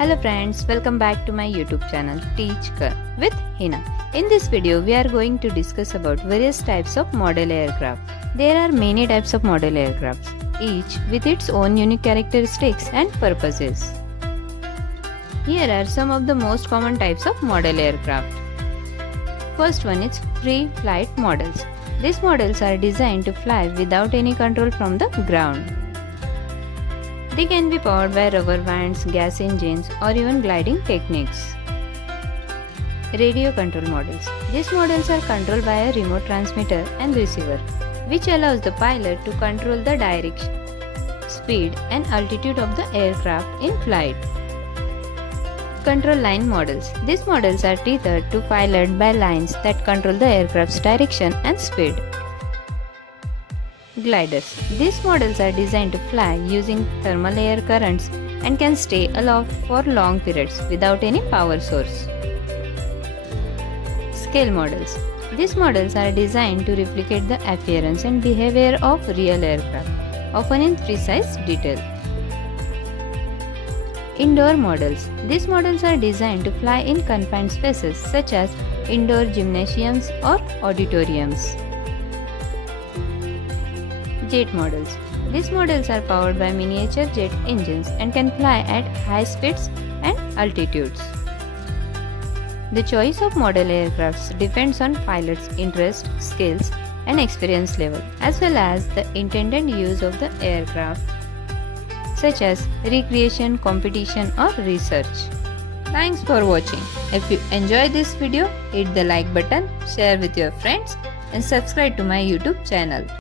Hello friends, welcome back to my YouTube channel TeachKar with Hina. In this video, we are going to discuss about various types of model aircraft. There are many types of model aircrafts, each with its own unique characteristics and purposes. Here are some of the most common types of model aircraft. First one is Preflight Models. These models are designed to fly without any control from the ground. They can be powered by rubber bands, gas engines, or even gliding techniques. Radio control models. These models are controlled by a remote transmitter and receiver, which allows the pilot to control the direction, speed, and altitude of the aircraft in flight. Control line models. These models are tethered to pilot by lines that control the aircraft's direction and speed. Gliders. These models are designed to fly using thermal air currents and can stay aloft for long periods without any power source. Scale models. These models are designed to replicate the appearance and behavior of real aircraft, often in precise detail. Indoor models. These models are designed to fly in confined spaces such as indoor gymnasiums or auditoriums. Jet models. These models are powered by miniature jet engines and can fly at high speeds and altitudes. The choice of model aircrafts depends on pilot's interest, skills, and experience level, as well as the intended use of the aircraft, such as recreation, competition, or research. Thanks for watching. If you enjoyed this video, hit the like button, share with your friends, and subscribe to my YouTube channel.